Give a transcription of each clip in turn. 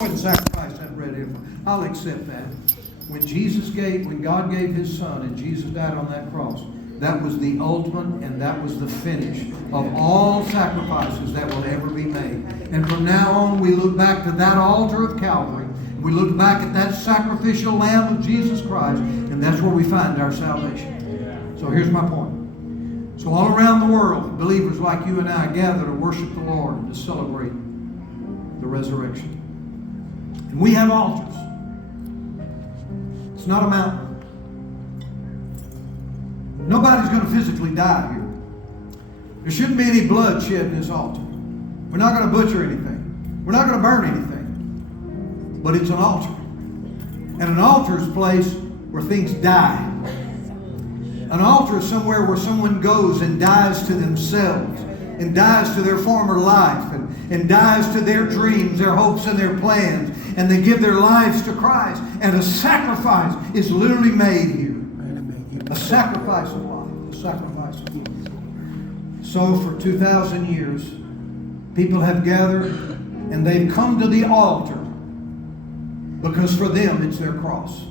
And sacrifice that bread here. I'll accept that. When God gave His Son and Jesus died on that cross, that was the ultimate and that was the finish of all sacrifices that will ever be made. And from now on, we look back to that altar of Calvary. We look back at that sacrificial Lamb of Jesus Christ, and that's where we find our salvation. So here's my point. So all around the world, believers like you and I gather to worship the Lord and to celebrate the resurrection. And we have altars. It's not a mountain. Nobody's going to physically die here. There shouldn't be any blood shed in this altar. We're not going to butcher anything. We're not going to burn anything. But it's an altar. And an altar is a place where things die. An altar is somewhere where someone goes and dies to themselves, and dies to their former life, and dies to their dreams, their hopes, and their plans. And they give their lives to Christ. And a sacrifice is literally made here. A sacrifice of life. A sacrifice of life. So for 2,000 years, people have gathered and they've come to the altar because for them it's their cross.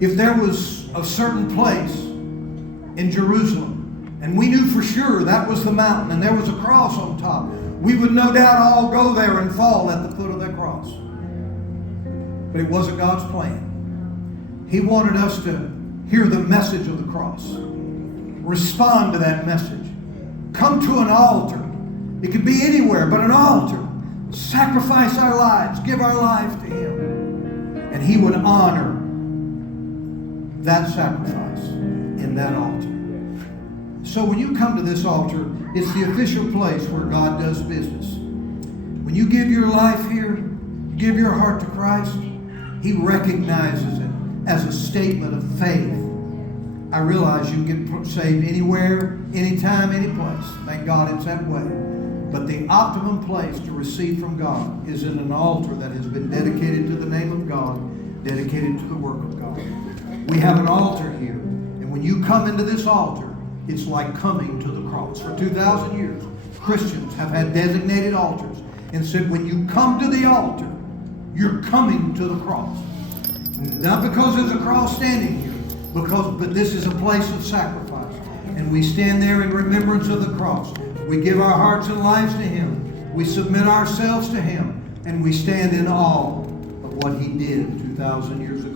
If there was a certain place in Jerusalem and we knew for sure that was the mountain and there was a cross on top, we would no doubt all go there and fall at the foot of that cross. But it wasn't God's plan. He wanted us to hear the message of the cross. Respond to that message. Come to an altar. It could be anywhere, but an altar. Sacrifice our lives. Give our lives to Him. And He would honor that sacrifice in that altar. So when you come to this altar, it's the official place where God does business. When you give your life here, give your heart to Christ, He recognizes it as a statement of faith. I realize you can get saved anywhere, anytime, any place. Thank God it's that way. But the optimum place to receive from God is in an altar that has been dedicated to the name of God, dedicated to the work of God. We have an altar here. And when you come into this altar, it's like coming to the cross. For 2,000 years, Christians have had designated altars and said, when you come to the altar, you're coming to the cross. Not because there's a cross standing here, but this is a place of sacrifice. And we stand there in remembrance of the cross. We give our hearts and lives to Him. We submit ourselves to Him. And we stand in awe of what He did 2,000 years ago.